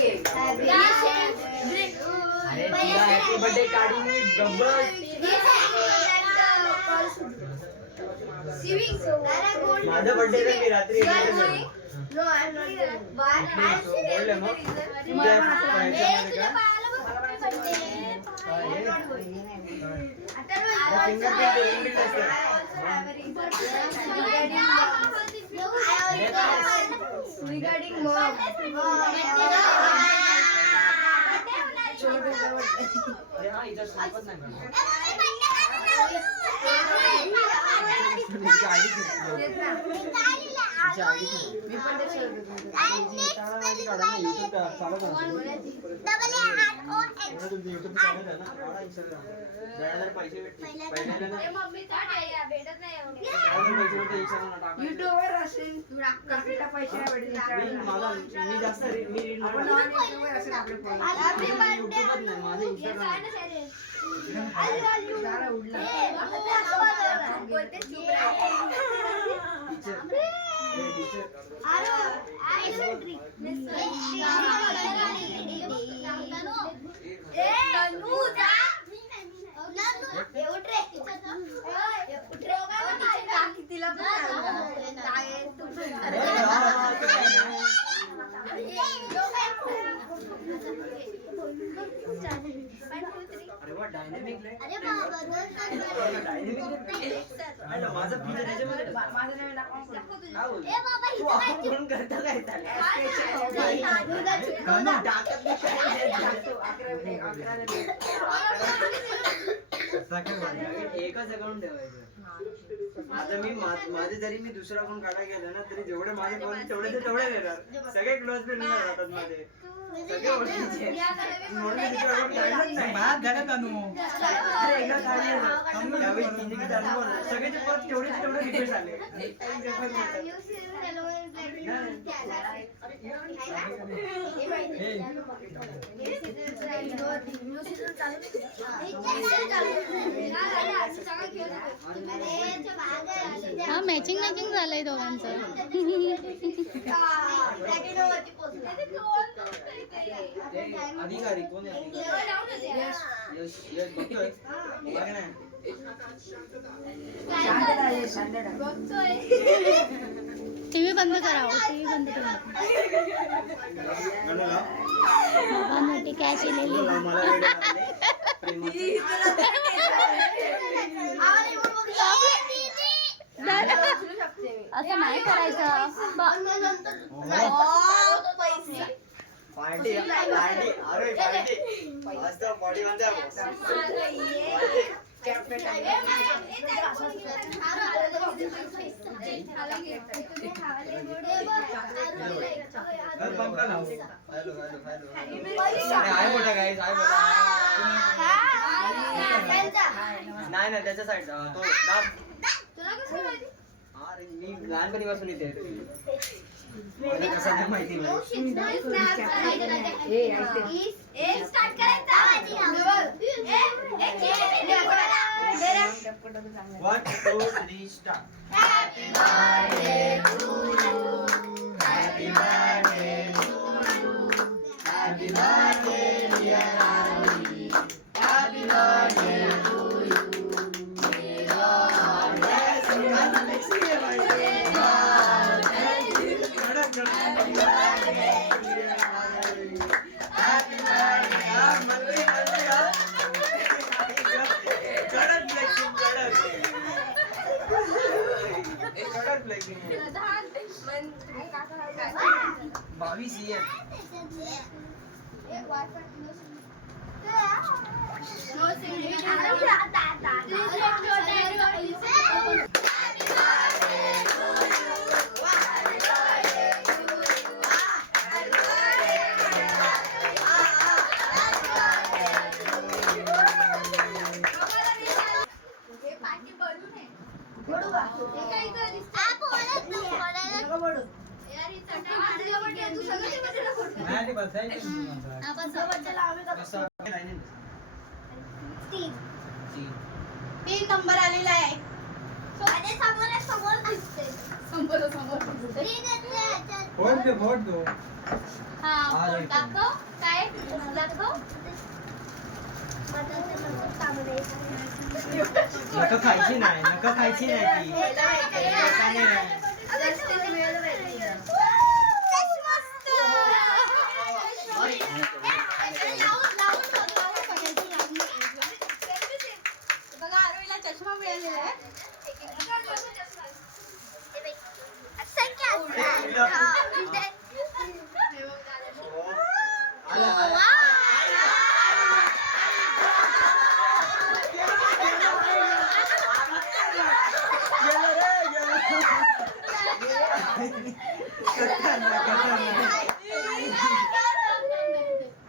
Happy birthday काढून मी गब्बर माझा birthday रे मी रात्री नो आई एम नॉट बोलले मग regarding mom एकच अकाउंट ठेवायचं. आता माझे जरी मी दुसरा कोण काढा गेला ना तरी जेवढे माझे फोन तेवढे येणार. सगळे क्लोज फ्रेंड राहतात माझे, सगळे ओळखीचे. सगळे तेवढे रिक्वेस्ट आले. हा मॅचिंग झालंय दोघांचं. अधिकारी कोण आहे? यश बघतोय बघ ना. टीव्ही बंद करा, टीव्ही बंद करा. बाबा मोठी कॅश इलेली. असं नाही करायचं. पार्टी अरे पार्टी मस्त बॉडी मध्ये नाही नाही त्याच्या साईड तो अरे मी लहानपणीपासून इथे कसं नाही माहिती One, two, three, start. Happy birthday to you. Happy birthday to you. Happy birthday dear Ali. Happy birthday to you. May God bless you. God bless you. Happy birthday dear Ali. Happy birthday. बावीस तीन number आलेला आहे. Vote दो हा दाखव काय दाखव नका खायची नाही ती बघा आरोहीला चष्मा मिळालेला आहे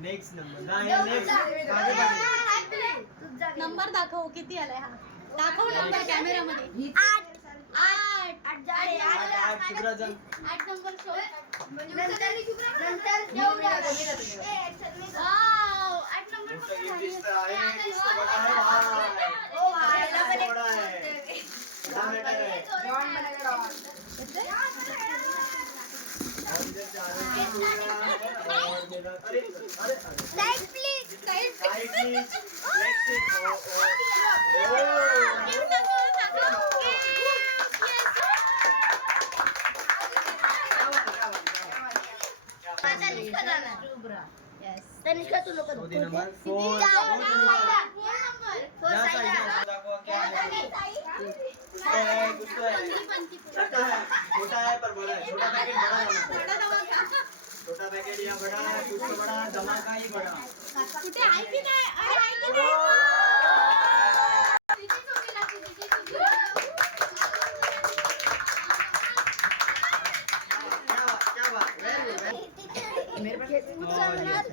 नेक्स्ट नंबर नंबर दाखव किती आलाय हा दाखव नंबर कॅमेरामध्ये 8 नंबर शो तनिष्का तू लोक नंबर 4 छोटा है पर बड़ा है छोटा पैकेट बड़ा है छोटा पैकेट या बड़ा कुछ तो बड़ा धमाका ही बड़ा कुठे आहे की नाही अरे आहे की नाही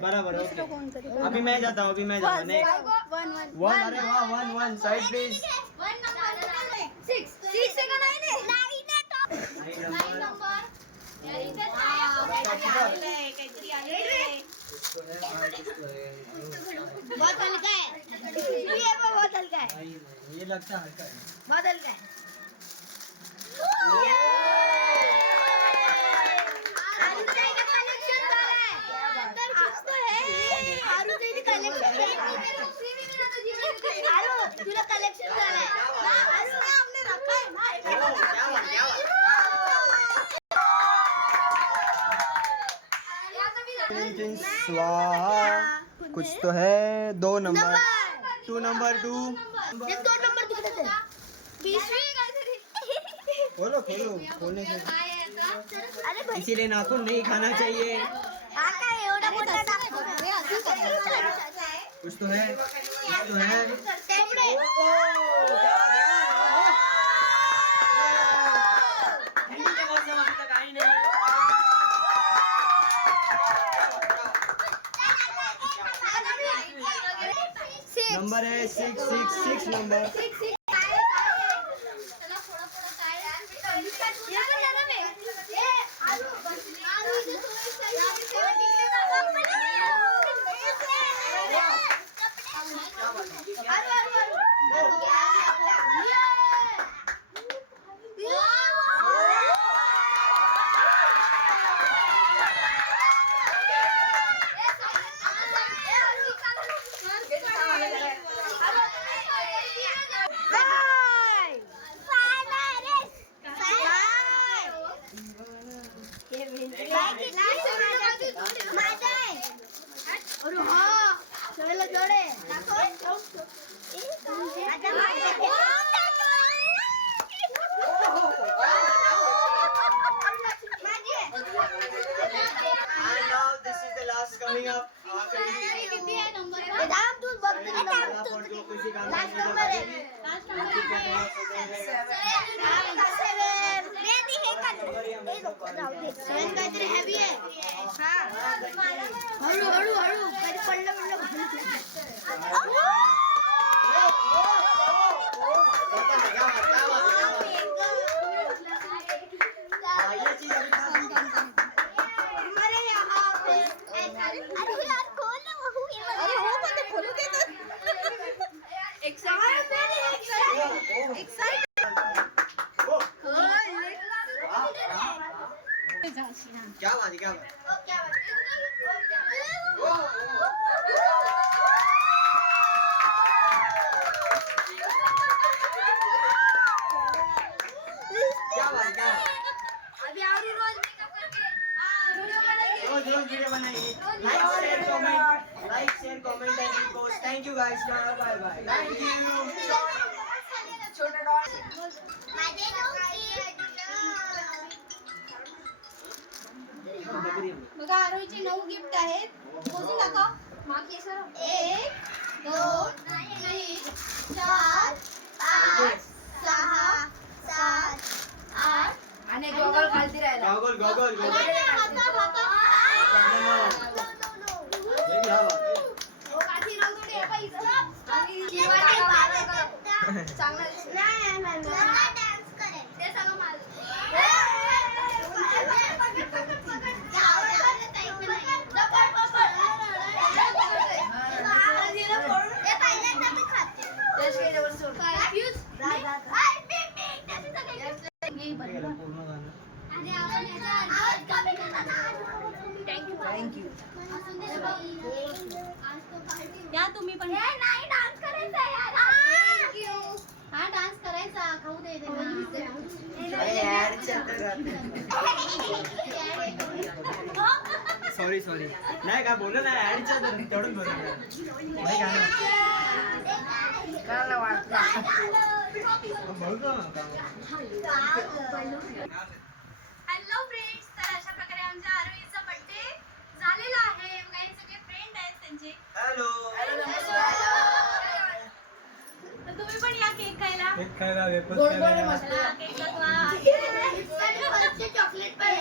बराबर ओके अभी मैं जाता हूँ नेक्स्ट 1 अरे वाह 1 साइड प्लीज 9 ये लगता हल्का है बादल का तुला कलेक्शन झालंय हमने रखा है ना स्वाहा कुछ तो है 2 नंबर 2 नंबर 2 ये 2 नंबर तिकडे दे 20वी काहीतरी खोलने से अरे भाई इसीलिए नाखून नहीं खाना चाहिए काका एवढा मोठा नाखून कुछ तो है तेवढे नंबर है 6 number coming up. Like, share, comment and repost. Thank you guys. Bye bye. Thank you. बघा आरोहीचे 9 गिफ्ट आहेत. मोजून दाखव. 1 2 3 4 5 6 7 8 आणि गॉगल खालती राहिला. गॉगल. थँक्यू. या तुम्ही पण. हा डान्स करायचा. खाऊ दे. सॉरी नाही का बोललो नाही ऍडच्या तेवढंच बोललो नाही काय करायला वाटलं. हॅलो फ्रेंड्स, तर अशा प्रकारे आमच्या आरोहीचा बर्थडे झालेला आहे. काही सगळे फ्रेंड आहेत त्यांचे. हॅलो. तर तुम्ही पण या केक खायला. गोड गोड मस्त. केक कापवा. चॉकलेट पण